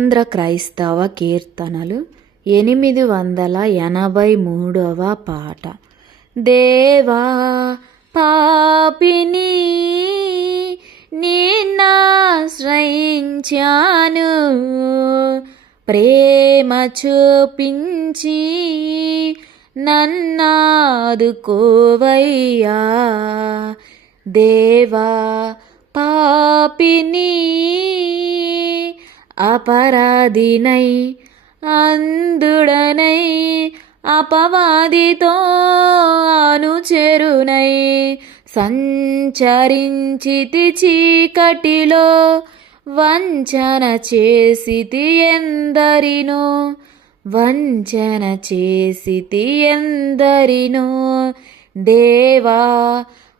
ఆంధ్ర క్రైస్తవ కీర్తనలు ఎనిమిది వందల ఎనభై మూడవ పాట. దేవా పాపిని నిన్నాశ్రయించాను. ప్రేమ చూపించి నన్నాదుకోవయ్యా. దేవా పాపిని అపరాధినై అందుడనై అపవాదితో అనుచెరునై సంచరించితి చీకటిలో వంచన చేసితి ఎందరినో వంచన చేసితి ఎందరినో దేవా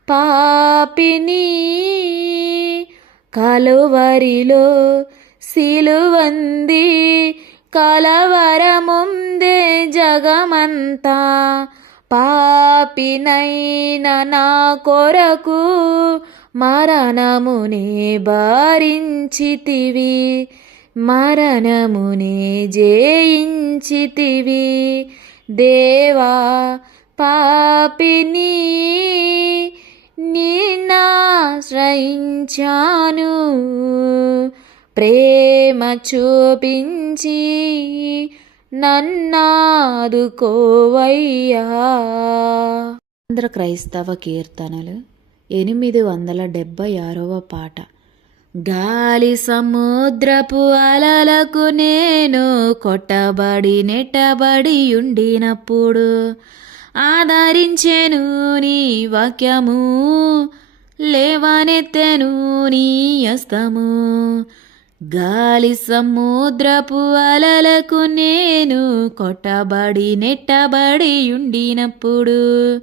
పాపిని కలువరిలో సిలువంది కలవరముందే జగమంతా. పాపినైన నా కొరకు మరణమునే భరించితివి. మరణమునే జయించితివి. దేవా పాపిని నిన్నాశ్రయించాను ప్రేమ చూపించి నన్నాదుకోవయ్యా. ఆంధ్ర క్రైస్తవ కీర్తనలు ఎనిమిది వందల డెబ్బై ఆరవ పాట. గాలి సముద్రపు అలలకు నేను కొట్టబడి నెట్టబడి ఉండినప్పుడు ఆదరించెను నీ వాక్యము లేవనెత్తెను నీ అస్తము. గాలి సముద్రపు అలలకు నేను కొట్టబడి నెట్టబడి ఉండినప్పుడు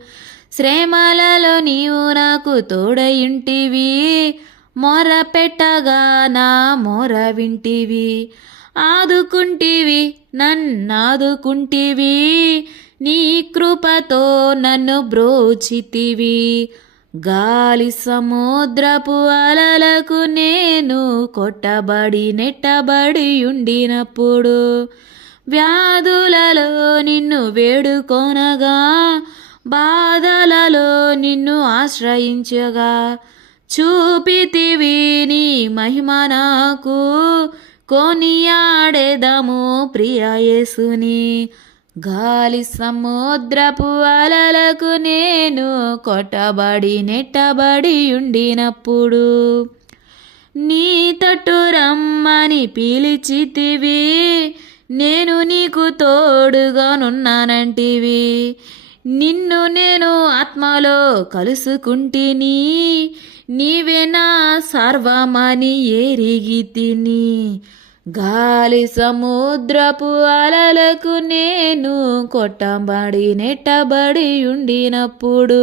శ్రమలలో నీవు నాకు తోడయుంటివి మొర పెట్టగా నా మొర వింటివి. ఆదుకుంటివి నన్నాదుకుంటివి నీ కృపతో నన్ను బ్రోచితివి. గాలి సముద్రపు అలలకు నేను కొట్టబడి నెట్టబడి ఉండినప్పుడు వ్యాధులలో నిన్ను వేడుకొనగా బాధలలో నిన్ను ఆశ్రయించగా చూపితివి నీ మహిమ నాకు కొనియాడేదము ప్రియాయేసుని గాలి సముద్రపు అలలకు నేను కొట్టబడి నెట్టబడి ఉండినప్పుడు నీ తట్టు రమ్మని పిలిచితివి నేను నీకు తోడుగానున్నానంటివి. నిన్ను నేను ఆత్మలో కలుసుకుంటిని నీవే నా సర్వమని ఎరిగి తిని గాలి సముద్రపు అలలకు నేను కొట్టబడి నెట్టబడి ఉండినప్పుడు